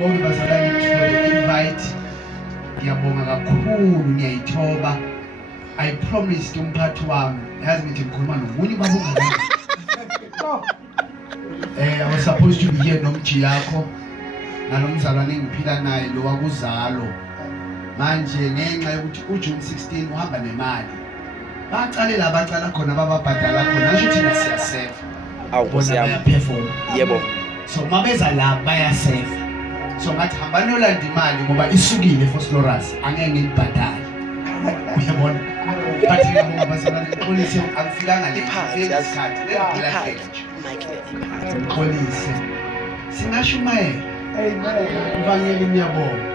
bonke bazalwane ngithole invite. Ngiyabonga kakhulu, ngiyayithoba. I promised umphathi wami, yazi ngithi ngikhuluma nomunye babonga. I was supposed to be here nomji yakho. Nalomzalwane engiphila naye lo wakuzalo. Manje ngenxa yokuthi uJune 16 uhamba nemali. Baqalela abaqala khona bababhadala khona asho thina siyaseva. Awukosi yami. Perform. Yebo. So mabeza la bayaseva. So ngathi hamba nolanda imali ngoba isukile Phosphorus angeke ngibhadale. Uyabona? But ngiyabonga bazalwane police akufikanga le isikhathi lesikhathi. Police. Singashumayela. Amen. Ivangeli ngiyabonga.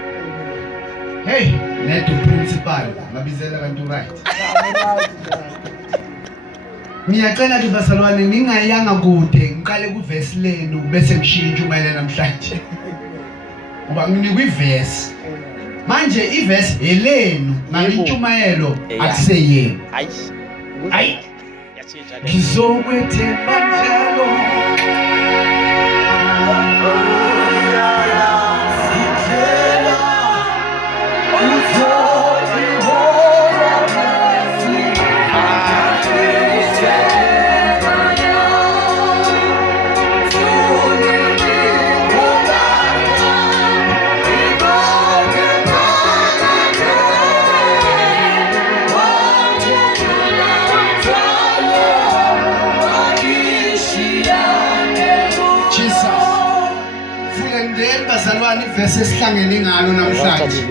Hey, neto principal, mabizela kanti right. Ngiyacela ke bazalwane ningayanga kude, ngiqale kuverse lenu bese ngishintsha umayela namhlanje. Ngoba nginikwe iverse. Manje iverse elenu, ngishumayelo akuseyeni. Hayi. Ngizokwethemba njalo. Verse esihlangene ngalo namhlanje.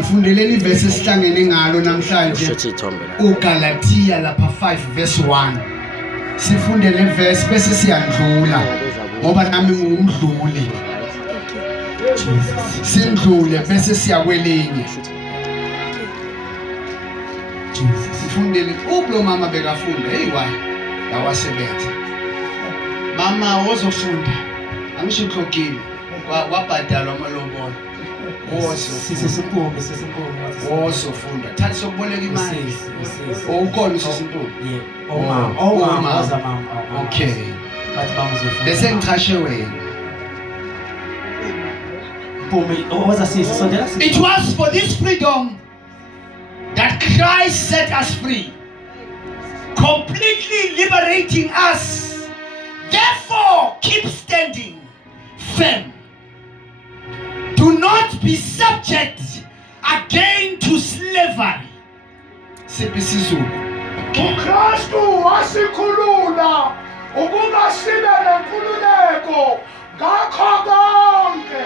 Ufundeleni verse esihlangene ngalo namhlanje. uGalatia lapha 5 verse 1. Sifundele verse bese siyandlula ngoba nami ngumdluli. Sindlule bese siyakwelinye. Sifundele ublo mama bekafunda. Hey why? Yawasebenza. Mama wozofunda. Angisho uhlokile. Wabhadalwa amalobolo. Sisiphume. Wozofunda. Thatha sokuboleka imali. Ukhona usisimpulu. Yebo. Mama. Okay. Bathi bangizofunda. Bese ngichashe wena. It was for this freedom that Christ set us free, completely liberating us. Therefore, keep standing firm. Do not be subject again to slavery. Siphisizulu. uKristu wasikhulula ukuba sibe nenkululeko ngakho konke.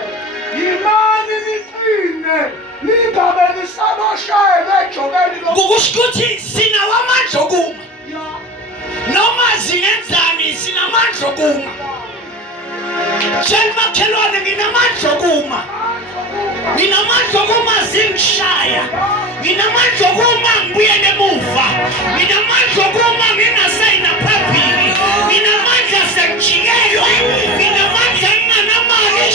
Yimani niqine ningabe nisabashayela ejokeni Kukusho ukuthi sinawamandla okuma. Noma zingenzani sinamandla okuma. Makhelwane nginamandla okuma. Nginamandla okuma zingishaya. Nginamandla okuma ngibuyele emuva. Nginamandla okuma ngingasayina phambili. Nginamandla sengijikelwe. Nginamandla nginganamali.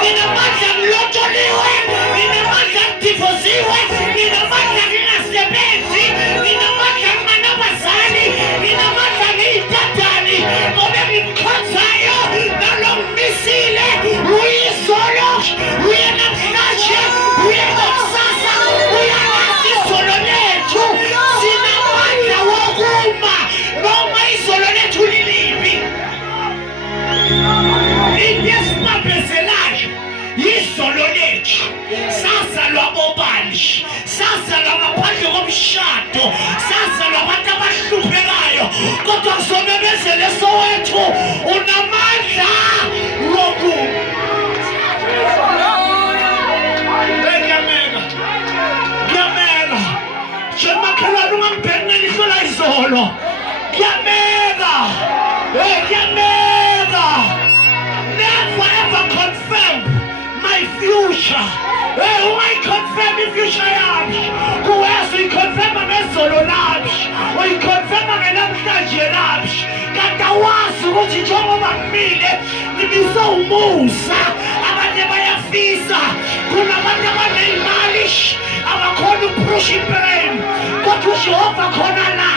Nginamandla ngilotsholiwe. Nginamandla ngidivosiwe. Nginamandla ngingasebenzi. Nginamandla nginganabazali. Nginamandla ngiyitadani. Ngoba ngimkhonzayo nalommisile. Uyizolo. Uyenamhlanje. Uyenakusasa. Uyalazi izolo lethu. Sinamandla wokuma. Noma izolo lethu lilibi. Into esibambezelayo izolo lethu. Sazalwa bobani. Sazalwa ngaphandle komshado. Sazalwa abantu abahluphekayo. Kodwa kuzomemezela Soweto unamandla wokuma. Ngiyameka. Shemakhelwane ungangibhekela ihlola izolo. Ngiyameka. Ngiyameka. Never ever confirm my future. Ungayiconfirm i-future yami. Kuweza uyiconfirma ngezolo lami. Uyiconfirma ngenamhlanje lami. Kanti awazi ukuthi njengoba ngimile ngibise umusa. Abanye bayafisa. Kunabantu abaneyimali abakhona ukuphusha impela. Kodwa uJehova khona la.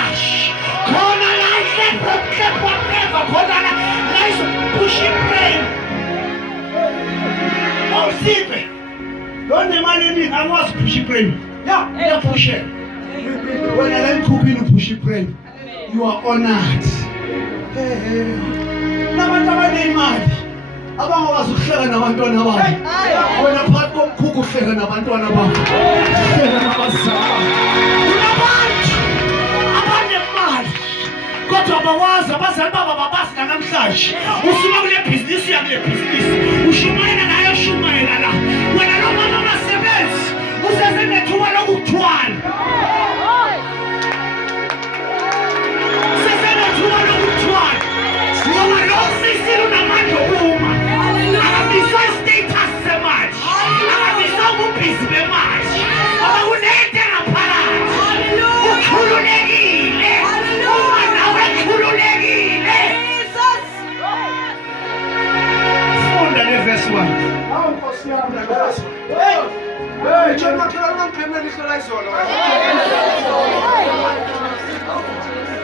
Khona la ihlebo khona la. La is pushing pain. Siphe. Lo nemali eningi akwazi push ibrain. Yeah, uyaphushela. Wena la emkhuphini upush ibrain. You are honored. Nabantu abanemali abangakwazi ukuhleka nabantwana babo. Wena phakathi komkhukhu uhleka nabantwana babo. Uhleka nabazali. Kunabantu abanemali kodwa abakwazi abazali babo ababazi namhlanje. Usuma kule business yakule business. Ushumayela nayo shumayela la. Wena lo mama masebenzi usesenethuba lokuthwala.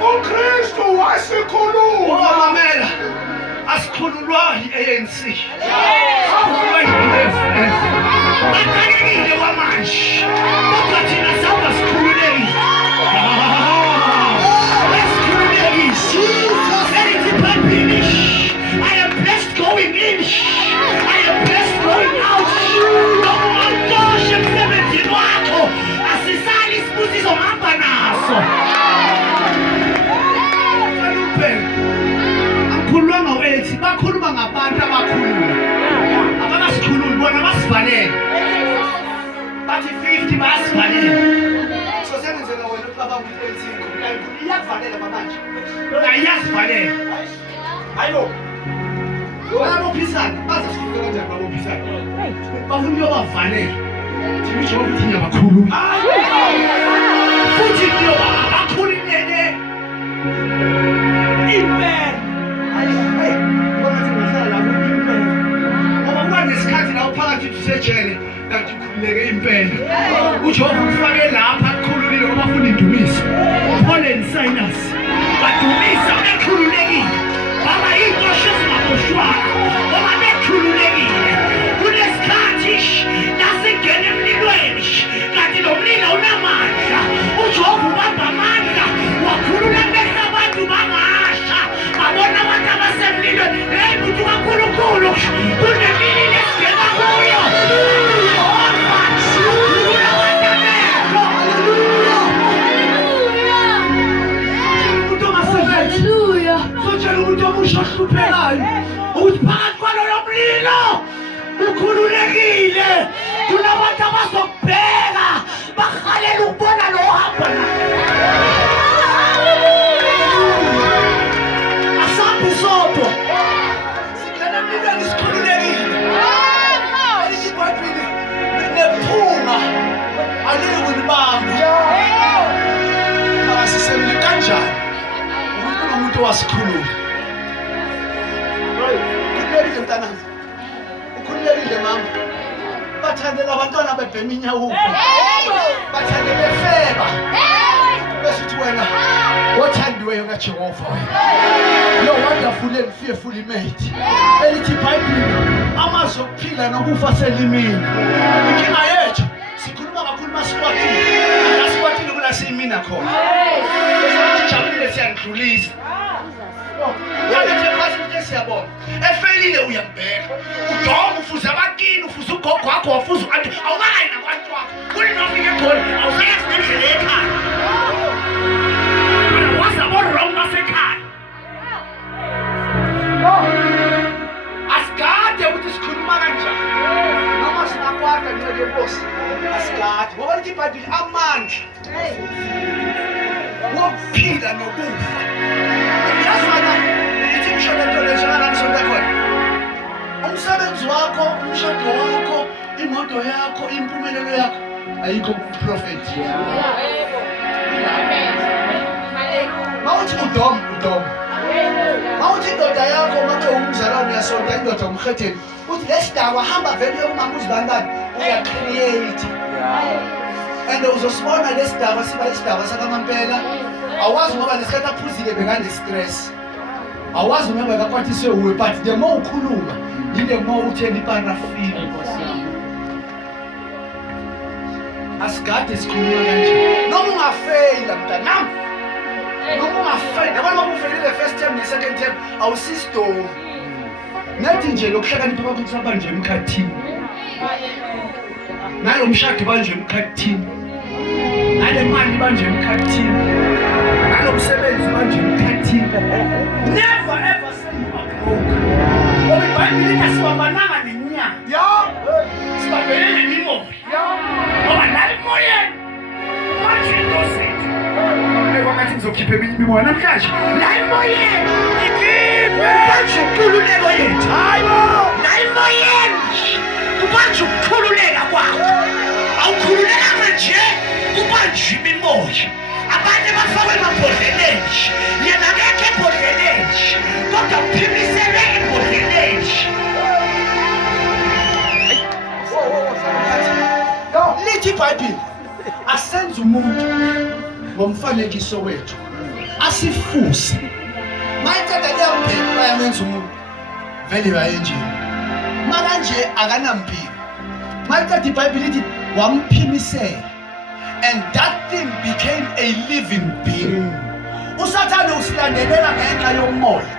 uKristu wasikhulula mamela asikhululwa yi-ANC asikhululwa yi-EFF bakalekile kwamanje kodwa thina sawungasikhululeki I am blessed going in. I am blessed going out. Ngomntoshe emsebenzini wakho asisali isibusiso ngihamba naso. Akukhuluma ngawethi bakhuluma ngabantu abakhulula. Abangasikhululi bona basivalele. Bathi 50 basivalele. So senzela wena uqaba ukuthi iyakuvalela manje. Ayasivalela. Ayo. Babophisana, bazasifika kanjani babophisana? Bafuna ukuyobavanela. Thina isho ukuthi nyabakhuluma. Futhi kuyoba abakhululele. Impela. Hey, bona singahlala lapho impela. Ngoba kunesikhathi la uphakathi usejele kanti ukhululeke impela. Ujehova ufake lapha akukhululile ngoba ufuna indumiso. Paul and Silas badumisa bekhululekile. Baba ingosho ezingaboshwanga ngoba bekhululekile kunesikhathi nasingena emlilweni kanti lo mlilo unamandla uJehova ubamba amandla wakhulula amehlo abantu bangasha babona abantu abasemlilweni hey muntu kaNkulunkulu kunemlilo esingena kuyo umuntu omusha ohluphekayo ukuthi phakathi kwalolo mlilo ukhululekile kunabantu abazokubheka bahalela ukubona lo hamba asabi sodwa singena emlilweni sikhululekile elithi iBhayibheli linephunga alike kulibamba akasisemli kanjani ukuthi umuntu wasikhulula. Ukhululekile mntanami. Ukhululekile mama. Bathandela abantwana bebhema inyawuko. Bathande befeba. Besithi wena othandiweyo kaJehova wena. You're wonderful and fearfully made. Elithi iBhayibheli amazwi okuphila nokufa selimini. Inkinga yethu sikhuluma kakhulu masikwatini. Asikwatini kulasiyimina khona. Sijabulile siyandlulisa. Siyabona efelile uyambheka udoma ufuza abakini ufuza ugogo wakho wafuza abantu awukayi nabantu wakho kulinofike khona awusayazi nendlela ekhaya wena wasabona wrong nasekhaya asigade ukuthi sikhuluma kanjani noma singakwata ngeke bosi asigade ngoba lithi iBhayibheli amandla wokuphila nokufa yazwana umsebenzi wakho, umshado wakho, imoto yakho, impumelelo yakho ayikho kuprofeti. Mawuthi udom. Mawuthi indoda yakho mabe umzalwane yasonto indoda umkhetheni. Uthi lesidakwa hamba vele yomama uzibandani uya create. And uzosibona lesidakwa siba isidakwa sakamampela. Awazi ngoba lesikhathi aphuzile bekane stress. Awazi ngoba akakwathiswe uwe but the more ukhuluma the more uthela iparafini asigade sikhuluma kanje noma ungafeyila mntanami noma ungafeyila yabona uma ufeyile the first term ne-second term awusisidom nathi nje lokuhlakanipha kwakho kusabanje emkhathini nalo mshado banje emkhathini nale mali banje emkhathini nalo msebenzi banje emkhathini never ever say you are broke ngoba iBhayibheli lithi asibabananga nenyanga sibabelene nimoya ngoba nali moyeni manje ndosethi nekwangathi ngizokhipha eminye imimoya namhlanje nali moyeni ikhiphe manje ukhululeko yethu hayibo nali moyeni kubanje ukukhululeka kwakho awukhululekanga nje kubanjwe imimoya abanye bafakwe emabhodleleni yena ngekho ebhodleleni kodwa uphimisele ebhodleleni lithi iBhayibheli asenze umuntu ngomfanekiso wethu asifuse mayiceda kuyambheka bayamenza umuntu vele bayenjini makanje akanampilo mayiceda iBhayibheli lithi wamphimisela and that thing became a living being usathane usilandelela ngenxa yomoya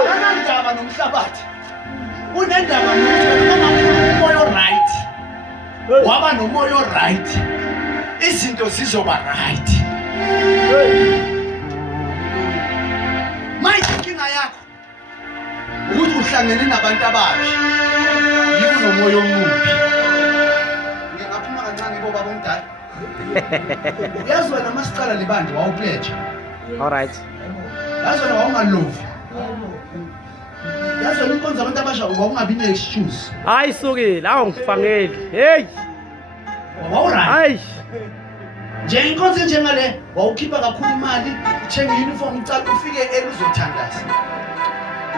akanandaba nomhlabathi unendaba nokuthi noma umoya oright waba nomoya oright izinto zizoba right manje inkinga yakho ukuthi uhlangene nabantu ababi yiwo nomoya omubi ngingaphuma kancane ngoba bomdala uyazwa noma siqala lebandla wawupledge All right. yazona wawungalovi yazona inkonzo abantu abasha wawungabi ne-excuse Hayi sukile, awungifangeli. Hey. wawuright Hayi. nje inkonzo enjengale wawukhipha kakhulu imali uthenga i-uniform ucala ufike uzothandaza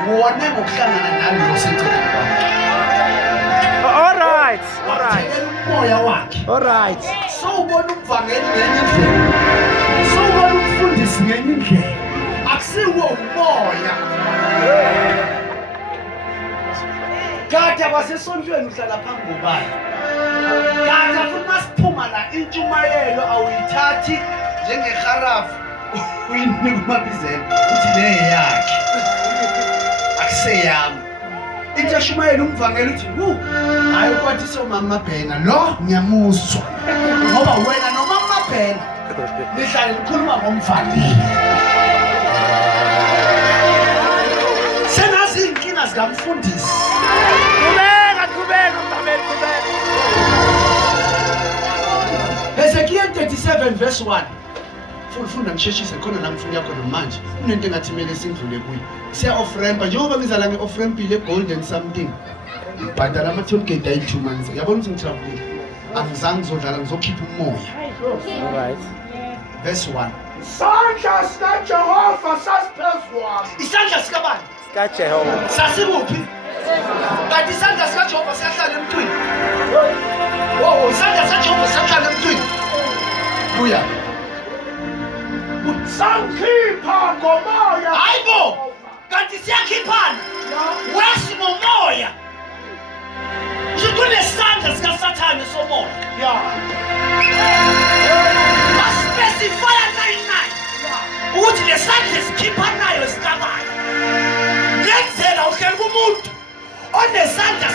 wone ngokuhlangana nalo seceleni kwakho All right. All right. wathekela umoya wakhe All right. sowubona umvangeli ngenye indlela sowubona umfundisi ngenye indlela akusiwo umoya kade kwasesontweni uhlala phambi kobani kade futhi masiphuma la intshumayelo awuyithathi njengeharafu uyinika umabizelo uthi le yakhe akuseyami ithi ashumayela umvangeli uthi hayi kwathi somama Mabhena lo ngiyamuzwa ngoba wena noma Mabhena nihlale nikhuluma ngomvangeli senazi inkinga zikamfundisi Qhubeka mntameli, qhubeka. Hezekiah 37 verse 1 funda ngisheshise khona la mfundo yakho namanje unento engathi kumele sindlule kuyo siya off ramp njengoba ngizala nge off ramp ile golden something ibhadala ama toll gate ayi 2 months yabona ukuthi ngitravel angizange ngizodlala ngizokhipha umoya All right. verse 1 Isandla sikaJehova sasiphezulu. isandla sikabani Sika Jehova. sasikuphi kanti isandla sikaJehova siyahlala emntwini wo isandla sikaJehova siyahlala emntwini buya Sangikhipha ngomoya. hayibo kanti siyakhiphana wesi ngomoya kunesandla sikaSathane somoya baspecifya 99 ukuthi lesandla esikhiphanayo sikabani ngenzela uhleli kumuntu onesandla